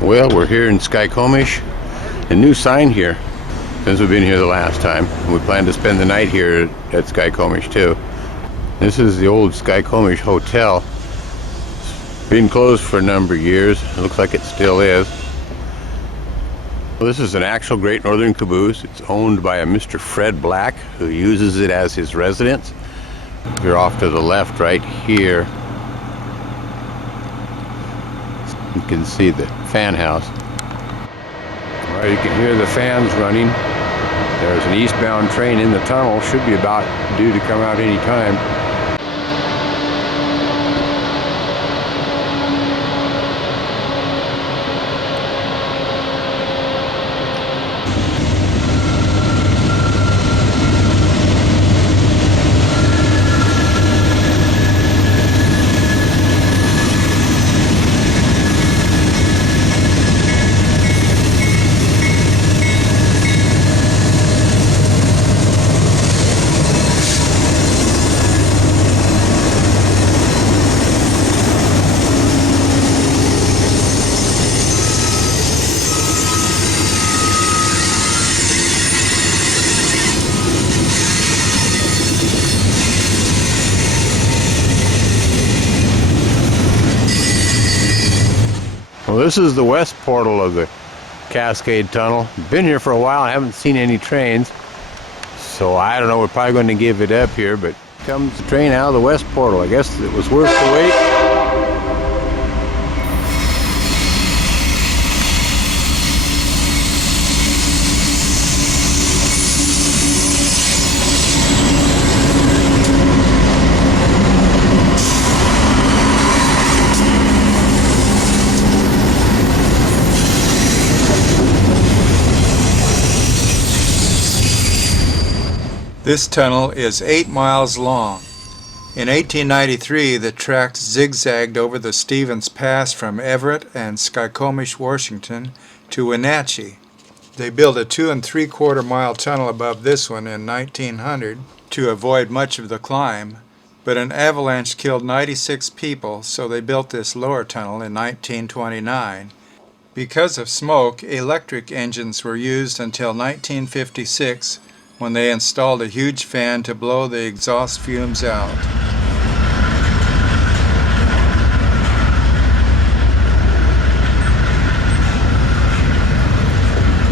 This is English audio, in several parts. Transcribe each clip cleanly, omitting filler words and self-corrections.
Well, we're here in Skykomish. A new sign here since we've been here the last time. We plan to spend the night here at Skykomish too. This is the old Skykomish Hotel. It's been closed for a number of years. It looks like it still is. Well, this is an actual Great Northern caboose. It's owned by a Mr. Fred Black, who uses it as his residence. We're off to the left right here. You can see the fan house. Well, you can hear the fans running. There's an eastbound train in the tunnel. Should be about due to come out any time. Well, this is the west portal of the Cascade Tunnel. Been here for a while, I haven't seen any trains. So I don't know, we're probably going to give it up here, but comes the train out of the west portal. I guess it was worth the wait. This tunnel is 8 miles long. In 1893, the tracks zigzagged over the Stevens Pass from Everett and Skykomish, Washington to Wenatchee. They built a 2 3/4 mile tunnel above this one in 1900 to avoid much of the climb, but an avalanche killed 96 people, so they built this lower tunnel in 1929. Because of smoke, electric engines were used until 1956, when they installed a huge fan to blow the exhaust fumes out.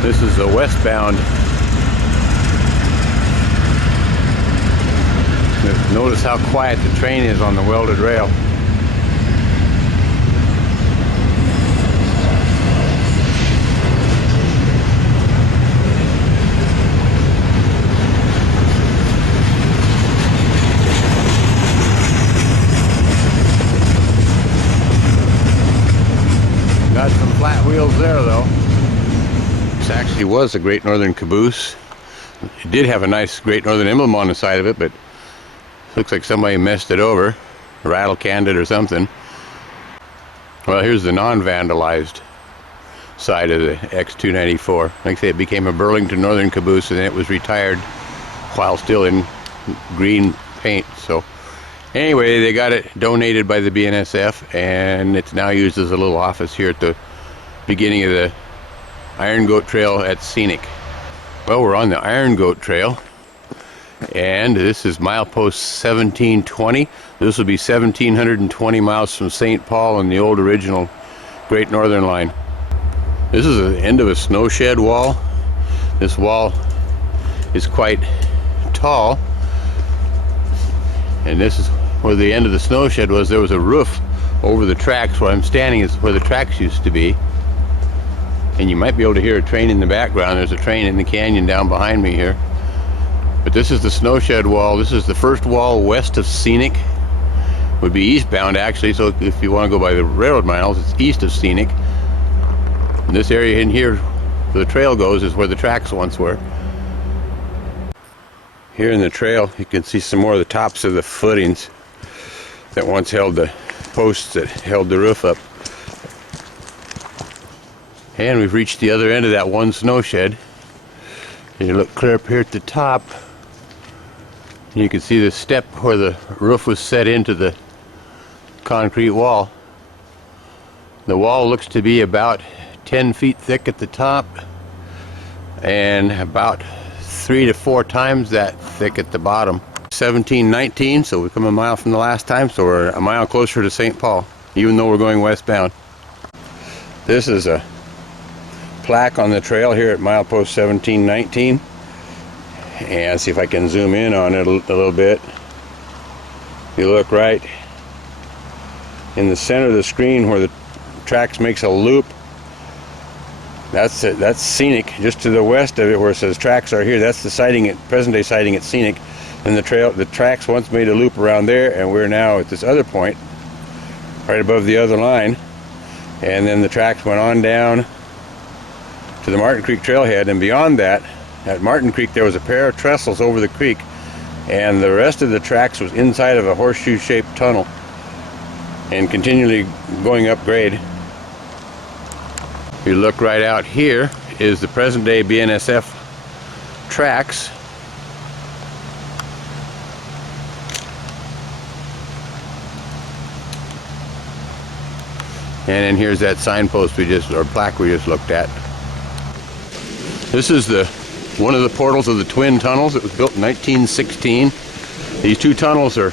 This is the westbound. Notice how quiet the train is on the welded rail. Got some flat wheels there though. This actually was a Great Northern caboose. It did have a nice Great Northern emblem on the side of it, but looks like somebody messed it over, rattle canned it or something. Well, here's the non-vandalized side of the X294. Like I say, it became a Burlington Northern caboose and then it was retired while still in green paint. So anyway, they got it donated by the BNSF, and it's now used as a little office here at the beginning of the Iron Goat Trail at Scenic. Well, we're on the Iron Goat Trail, and this is milepost 1720. This will be 1,720 miles from St. Paul on the old original Great Northern line. This is the end of a snowshed wall. This wall is quite tall, and this is where the end of the snowshed was. There was a roof over the tracks. Where I'm standing is where the tracks used to be, and you might be able to hear a train in the background. There's a train in the canyon down behind me here. But this is the snowshed wall. This is the first wall west of Scenic. Would be eastbound actually, so if you want to go by the railroad miles, it's east of Scenic. And this area in here where the trail goes is where the tracks once were. Here in the trail you can see some more of the tops of the footings that once held the posts that held the roof up. And we've reached the other end of that one snowshed. And you look clear up here at the top, and you can see the step where the roof was set into the concrete wall. The wall looks to be about 10 feet thick at the top and about 3 to 4 times that thick at the bottom. 1719, so we've come a mile from the last time, so we're a mile closer to St. Paul, even though we're going westbound. This is a plaque on the trail here at milepost 1719, and see if I can zoom in on it a little bit. You look right in the center of the screen where the tracks makes a loop. That's it. That's scenic. Just to the west of it, where it says tracks are here, that's the sighting at present day sighting at scenic. And the tracks once made a loop around there, and we're now at this other point, right above the other line. And then the tracks went on down to the Martin Creek trailhead, and beyond that, at Martin Creek, there was a pair of trestles over the creek, and the rest of the tracks was inside of a horseshoe-shaped tunnel, and continually going up grade. If you look right out here is the present-day BNSF tracks. And then here's that signpost or plaque we just looked at. This is one of the portals of the twin tunnels. It was built in 1916. These two tunnels are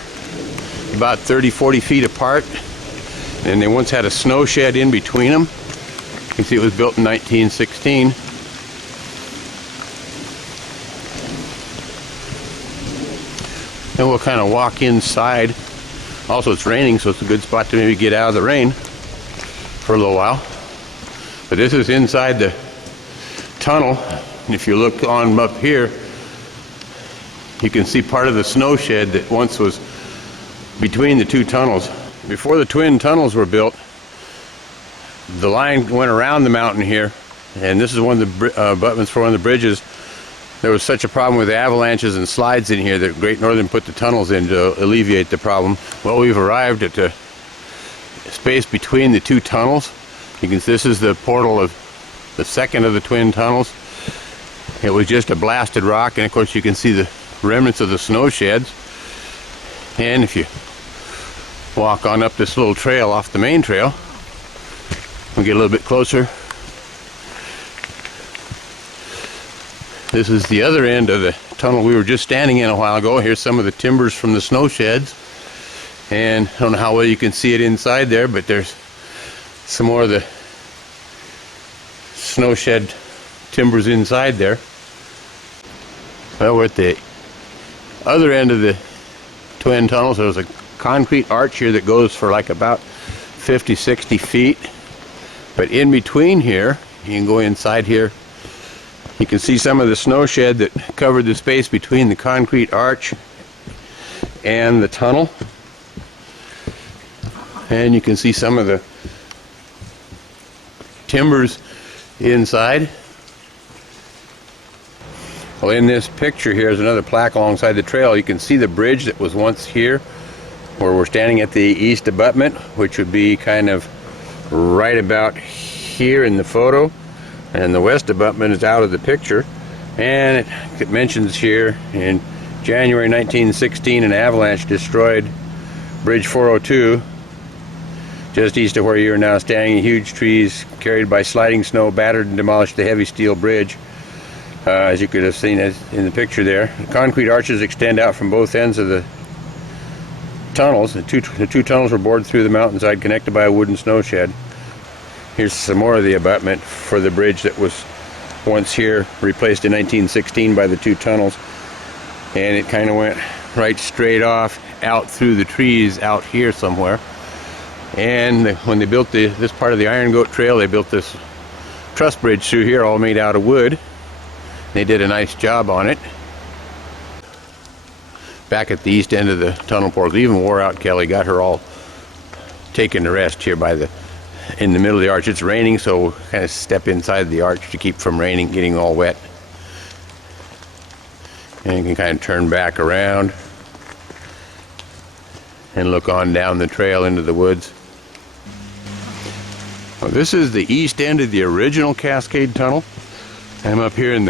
about 30-40 feet apart, and they once had a snow shed in between them. You can see it was built in 1916. And we'll kind of walk inside. Also, it's raining, so it's a good spot to maybe get out of the rain for a little while. But this is inside the tunnel, and if you look on up here, you can see part of the snow shed that once was between the two tunnels. Before the twin tunnels were built, the line went around the mountain here, and this is one of the abutments for one of the bridges. There was such a problem with avalanches and slides in here that Great Northern put the tunnels in to alleviate the problem. Well, we've arrived at the space between the two tunnels. This is the portal of the second of the twin tunnels. It was just a blasted rock, and of course you can see the remnants of the snow sheds. And if you walk on up this little trail off the main trail, we'll get a little bit closer. This is the other end of the tunnel we were just standing in a while ago. Here's some of the timbers from the snow sheds. And I don't know how well you can see it inside there, but there's some more of the snow shed timbers inside there. Well, we're at the other end of the twin tunnels. There's a concrete arch here that goes for like about 50-60 feet. But in between here, you can go inside here. You can see some of the snow shed that covered the space between the concrete arch and the tunnel. And you can see some of the timbers inside. Well, in this picture here is another plaque alongside the trail. You can see the bridge that was once here, where we're standing at the east abutment, which would be kind of right about here in the photo, and the west abutment is out of the picture. And it mentions here in January 1916 an avalanche destroyed Bridge 402 just east of where you are now standing. Huge trees carried by sliding snow battered and demolished the heavy steel bridge, as you could have seen in the picture there. The concrete arches extend out from both ends of the tunnels. The two tunnels were bored through the mountainside, connected by a wooden snow shed. Here's some more of the abutment for the bridge that was once here, replaced in 1916 by the two tunnels. And it kind of went right straight off out through the trees out here somewhere. And when they built this part of the Iron Goat Trail, they built this truss bridge through here, all made out of wood. They did a nice job on it. Back at the east end of the tunnel portal, even wore out Kelly, got her all taken to rest here in the middle of the arch. It's raining, so we'll kind of step inside the arch to keep from raining, getting all wet. And you can kind of turn back around and look on down the trail into the woods. Well, this is the east end of the original Cascade Tunnel. I'm up here on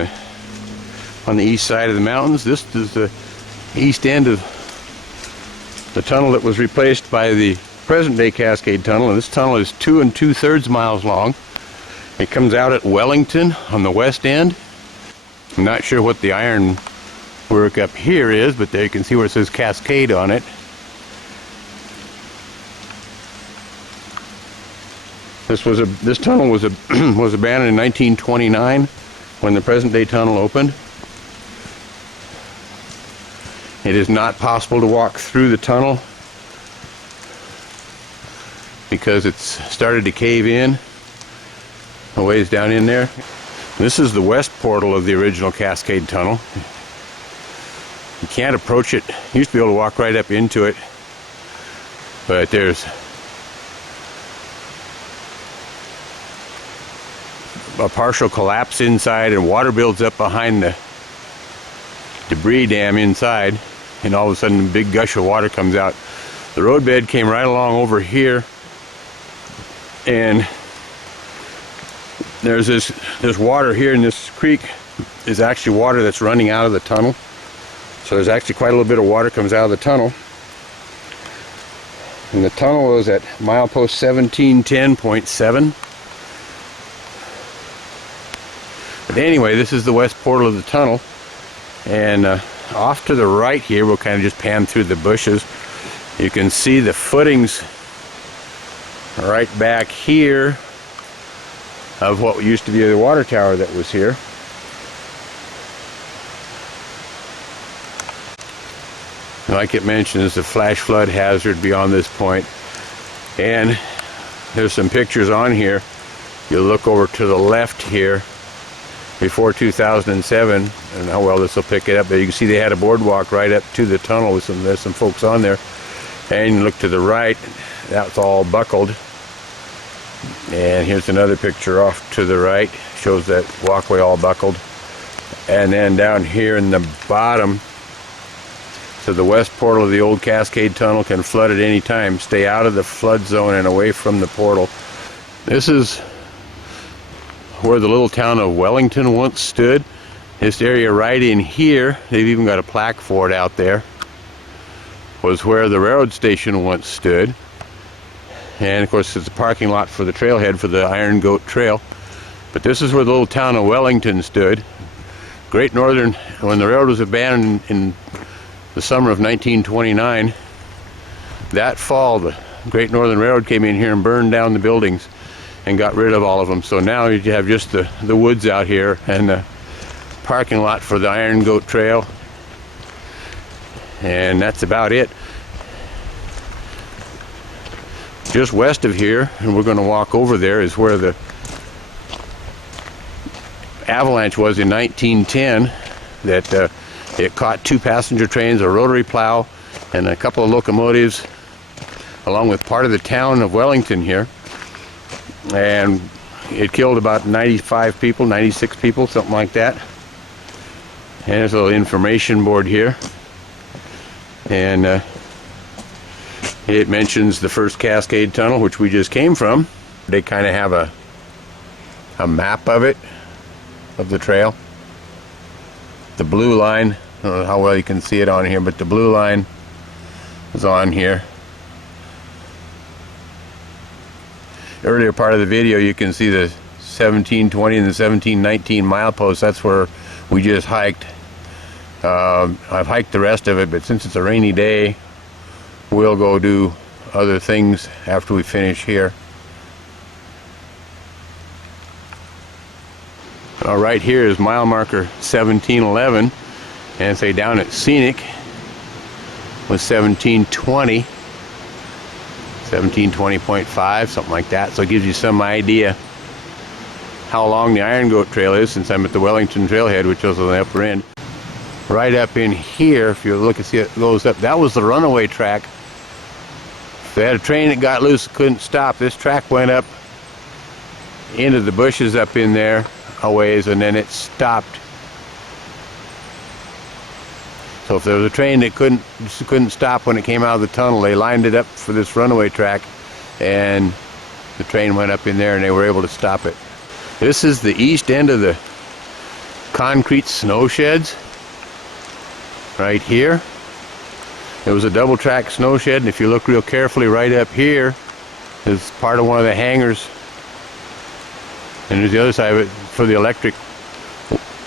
the east side of the mountains. This is the east end of the tunnel that was replaced by the present-day Cascade Tunnel. And this tunnel is 2 2/3 miles long, It comes out at Wellington on the west end. I'm not sure what the iron work up here is, but there you can see where it says Cascade on it. This tunnel was abandoned in 1929 when the present-day tunnel opened. It is not possible to walk through the tunnel because it's started to cave in a ways down in there. This is the west portal of the original Cascade Tunnel. You can't approach it. You used to be able to walk right up into it, but there's a partial collapse inside and water builds up behind the debris dam inside, and all of a sudden a big gush of water comes out. The roadbed came right along over here, and there's this water here, and this creek is actually water that's running out of the tunnel. So there's actually quite a little bit of water comes out of the tunnel. And the tunnel is at milepost 1710.7. But anyway, this is the west portal of the tunnel, and off to the right here, we'll kind of just pan through the bushes. You can see the footings right back here of what used to be the water tower that was here. Like it mentions, the flash flood hazard beyond this point. And there's some pictures on here. You look over to the left here, before 2007, and how well this will pick it up, but you can see they had a boardwalk right up to the tunnel with there's some folks on there. And you look to the right, that's all buckled. And here's another picture off to the right, shows that walkway all buckled. And then down here in the bottom, so the west portal of the old Cascade Tunnel can flood at any time. Stay out of the flood zone and away from the portal. This is where the little town of Wellington once stood. This area right in here, they've even got a plaque for it out there, was where the railroad station once stood. And of course it's a parking lot for the trailhead for the Iron Goat Trail. But this is where the little town of Wellington stood. Great Northern, when the railroad was abandoned in the summer of 1929, that fall the Great Northern Railroad came in here and burned down the buildings and got rid of all of them. So now you have just the woods out here and the parking lot for the Iron Goat Trail, and that's about it. Just west of here, and we're going to walk over there, is where the avalanche was in 1910, that it caught 2 passenger trains, a rotary plow, and a couple of locomotives, along with part of the town of Wellington here. And it killed about 95 people, 96 people, something like that. And there's a little information board here. And it mentions the first Cascade Tunnel, which we just came from. They kind of have a map of it, of the trail. The blue line, I don't know how well you can see it on here, but the blue line is on here. Earlier part of the video, you can see the 1720 and the 1719 mileposts. That's where we just hiked. I've hiked the rest of it, but since it's a rainy day, we'll go do other things after we finish here. Right here is mile marker 1711, and say down at Scenic was 1720. 1720.5, something like that. So it gives you some idea how long the Iron Goat Trail is, since I'm at the Wellington Trailhead, which is on the upper end. Right up in here, if you look and see it goes up, that was the runaway track. If they had a train that got loose, couldn't stop. This track went up into the bushes up in there a ways, and then it stopped. So if there was a train that couldn't stop when it came out of the tunnel, they lined it up for this runaway track, and the train went up in there and they were able to stop it. This is the east end of the concrete snow sheds right here. There was a double track snow shed, and if you look real carefully right up here is part of one of the hangars And there's the other side of it for the electric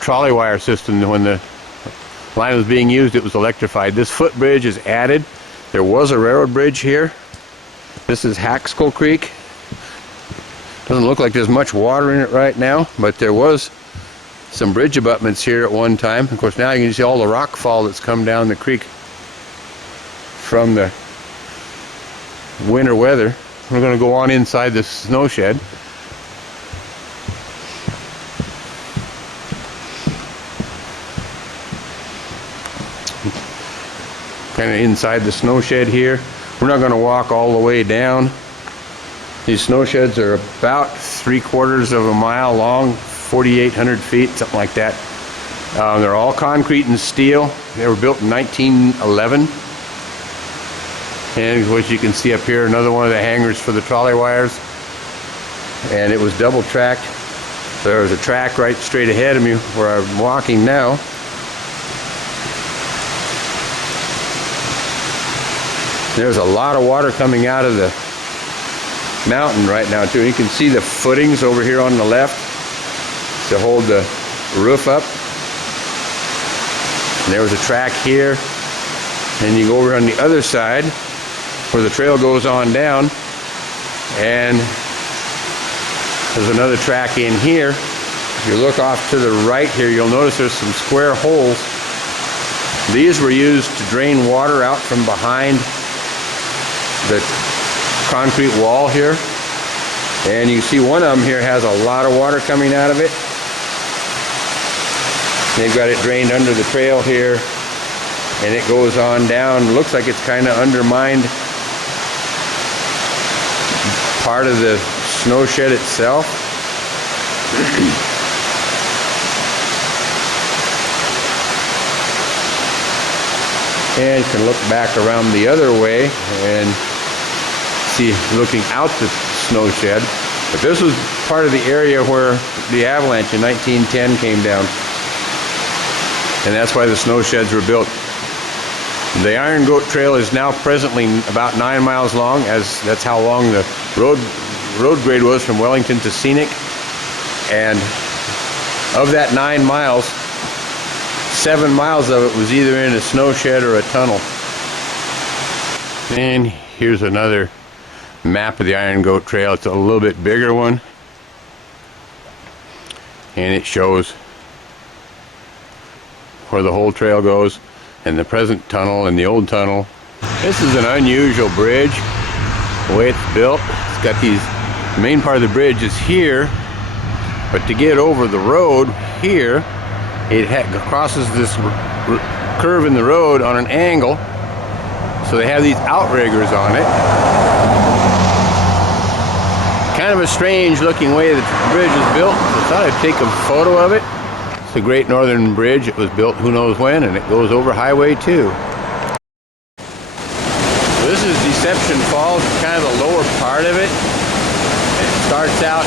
trolley wire system. When the line was being used, it was electrified. This footbridge is added. There was a railroad bridge here. This is Hackskull Creek. Doesn't look like there's much water in it right now, but there was some bridge abutments here at one time. Of course, now you can see all the rock fall that's come down the creek from the winter weather. We're going to go on inside the Snowshed. Kind of inside the Snowshed here. We're not going to walk all the way down. These snow sheds are about 3/4 of a mile long, 4,800 feet, something like that. They're all concrete and steel. They were built in 1911. And what you can see up here, another one of the hangers for the trolley wires. And it was double tracked. There was a track right straight ahead of me where I'm walking now. There's a lot of water coming out of the mountain right now too. You can see the footings over here on the left to hold the roof up. And there was a track here. And you go over on the other side where the trail goes on down. And there's another track in here. If you look off to the right here, you'll notice there's some square holes. These were used to drain water out from behind the concrete wall here. And you see one of them here has a lot of water coming out of it. They've got it drained under the trail here, and it goes on down. Looks like it's kind of undermined part of the Snowshed itself. And you can look back around the other way and see, looking out the Snowshed. But this was part of the area where the avalanche in 1910 came down. And that's why the Snowsheds were built. The Iron Goat Trail is now presently about 9 miles long, as that's how long the road grade was from Wellington to Scenic. And of that 9 miles, 7 miles of it was either in a snow shed or a tunnel. And here's another map of the Iron Goat Trail. It's a little bit bigger one, and it shows where the whole trail goes, and the present tunnel and the old tunnel. This is an unusual bridge, the way it's built. It's got these, the main part of the bridge is here, but to get over the road here, it crosses this curve in the road on an angle, so they have these outriggers on it. Kind of a strange looking way that the bridge was built, so I thought I'd take a photo of it. It's the Great Northern Bridge. It was built who knows when, and it goes over Highway 2. So this is Deception Falls, kind of the lower part of it. It starts out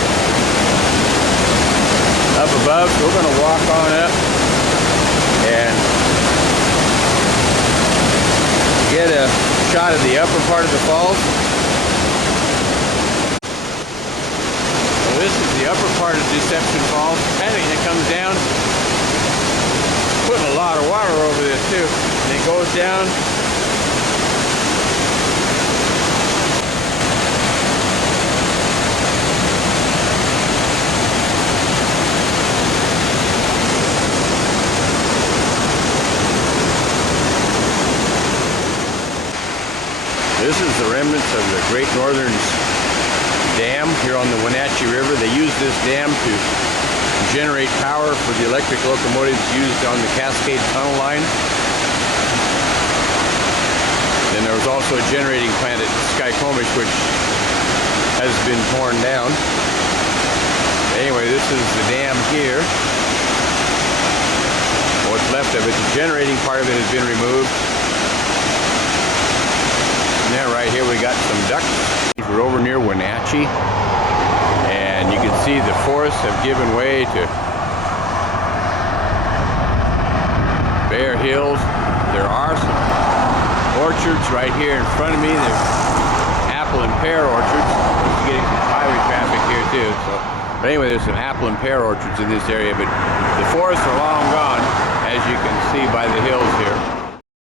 up above, so we're going to walk on up and get a shot of the upper part of the falls. So this is the upper part of Deception Falls. And it comes down, putting a lot of water over this too. And it goes down. This is the remnants of the Great Northern Dam here on the Wenatchee River. They used this dam to generate power for the electric locomotives used on the Cascade Tunnel line. Then there was also a generating plant at Skykomish, which has been torn down. Anyway, this is the dam here. What's left of it, the generating part of it has been removed. And then right here we got some ducks. We're over near Wenatchee, and you can see the forests have given way to bare hills. There are some orchards right here in front of me. There's apple and pear orchards. We're getting some highway traffic here too, so But anyway, there's some apple and pear orchards in this area, but the forests are long gone, as you can see by the hills here.